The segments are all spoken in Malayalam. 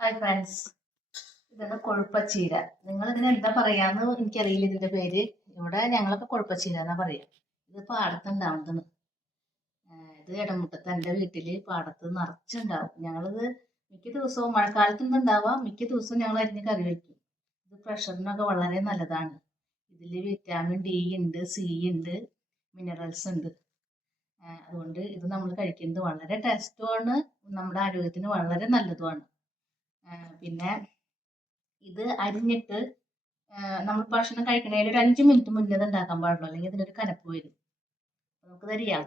ഹായ് ഫ്രണ്ട്സ് ഇതാണ് കൊഴുപ്പച്ചീര. നിങ്ങൾ ഇതിന് എന്താ പറയാന്ന് എനിക്കറിയില്ല ഇതിന്റെ പേര്. ഇവിടെ ഞങ്ങളൊക്കെ കൊഴുപ്പച്ചീര എന്നാ പറയാ. ഇത് പാടത്തുണ്ടാവുന്നതാണ് ഇത് ഇടമുട്ടത്ത് എന്റെ വീട്ടിൽ പാടത്ത് നിറച്ചുണ്ടാവും. ഞങ്ങളിത് മിക്ക ദിവസവും മഴക്കാലത്തും ഉണ്ടാവാം. മിക്ക ദിവസവും ഞങ്ങൾ അരിഞ്ഞ് കറി വയ്ക്കും ഇത് പ്രഷറിനൊക്കെ വളരെ നല്ലതാണ്. ഇതിൽ വിറ്റാമിൻ ഡി ഉണ്ട് സി ഉണ്ട് മിനറൽസ് ഉണ്ട് അതുകൊണ്ട് ഇത് നമ്മൾ കഴിക്കുന്നത് വളരെ ടേസ്റ്റുമാണ് നമ്മുടെ ആരോഗ്യത്തിന് വളരെ നല്ലതുമാണ് പിന്നെ ഇത് അരിഞ്ഞിട്ട് നമ്മൾ ഭക്ഷണം കഴിക്കണേൽ ഒരു അഞ്ച് മിനിറ്റ് മുന്നേ ഉണ്ടാക്കാൻ പാടുള്ളൂ. അല്ലെങ്കിൽ ഇതിനൊരു കനപ്പ് വരും. നമുക്ക് തരിയാം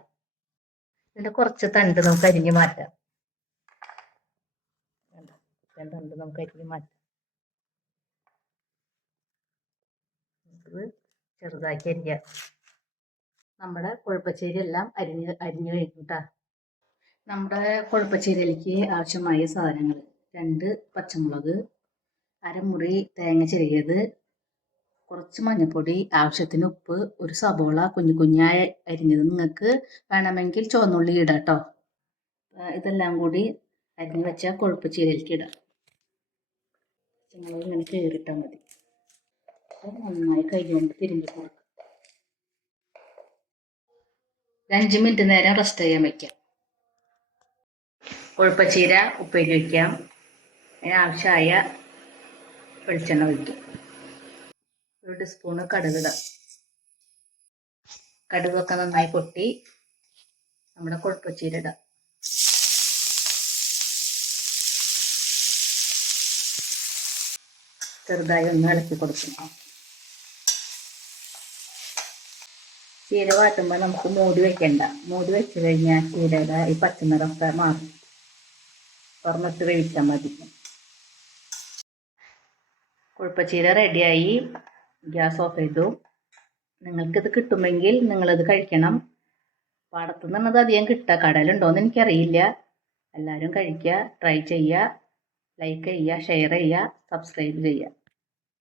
ഇതിന്റെ കുറച്ച് തണ്ട് നമുക്ക് അരിഞ്ഞ് മാറ്റാം. തണ്ട് നമുക്ക് അരിഞ്ഞ് മാറ്റാം. ചെറുതാക്കി അരിയാം. നമ്മുടെ കൊഴുപ്പച്ചേരി എല്ലാം അരിഞ്ഞ് അരിഞ്ഞ് കഴിഞ്ഞു കേട്ടോ നമ്മുടെ കൊഴുപ്പച്ചേരിയിലേക്ക് ആവശ്യമായ സാധനങ്ങൾ രണ്ട് പച്ചമുളക് അരമുറി തേങ്ങ ചിരകിയത് കുറച്ച് മഞ്ഞൾപ്പൊടി ആവശ്യത്തിന് ഉപ്പ് ഒരു സബോള കുഞ്ഞു കുഞ്ഞായ അരിഞ്ഞത് നിങ്ങൾക്ക് വേണമെങ്കിൽ ചുവന്നുള്ളി ഇടാം കേട്ടോ ഇതെല്ലാം കൂടി അരിഞ്ഞ് വെച്ച കൊഴുപ്പ് ചീരയിലേക്ക് ഇടാം. പച്ചമുളക് ഇങ്ങനെ കീറിട്ടാൽ മതി. നന്നായി കൈ കൊണ്ട് ഒരു അഞ്ച് മിനിറ്റ് നേരം റെസ്റ്റ് ചെയ്യാൻ വെക്കാം. കൊഴുപ്പച്ചീര ഉപ്പേരി വയ്ക്കാം ആവശ്യമായ വെളിച്ചെണ്ണ ഒഴിക്കും. ഒരു ടീസ്പൂണ് കടുകിടാം കടുകൊക്കെ നന്നായി പൊട്ടി നമ്മുടെ കൊഴുപ്പച്ചീര ഇടാം. ചെറുതായി ഒന്ന് ഇളക്കി കൊടുക്കണം. ചീര വാട്ടുമ്പോൾ നമുക്ക് മൂടി വെക്കണ്ട. മൂടി വെച്ച് കഴിഞ്ഞാൽ ചീരയുടെ ഈ പച്ചനിറമൊക്കെ മാറും. തുറന്നിട്ട് വേവിച്ചാൽ മതി. കുഴപ്പച്ചീര റെഡിയായി ഗ്യാസ് ഓഫ് ചെയ്തു. നിങ്ങൾക്കിത് കിട്ടുമെങ്കിൽ നിങ്ങളിത് കഴിക്കണം. പാടത്തു നിന്നത് അധികം കിട്ടുക കടലുണ്ടോയെന്ന് എനിക്കറിയില്ല. എല്ലാവരും കഴിക്കുക ട്രൈ ചെയ്യുക ലൈക്ക് ചെയ്യുക ഷെയർ ചെയ്യുക സബ്സ്ക്രൈബ് ചെയ്യുക.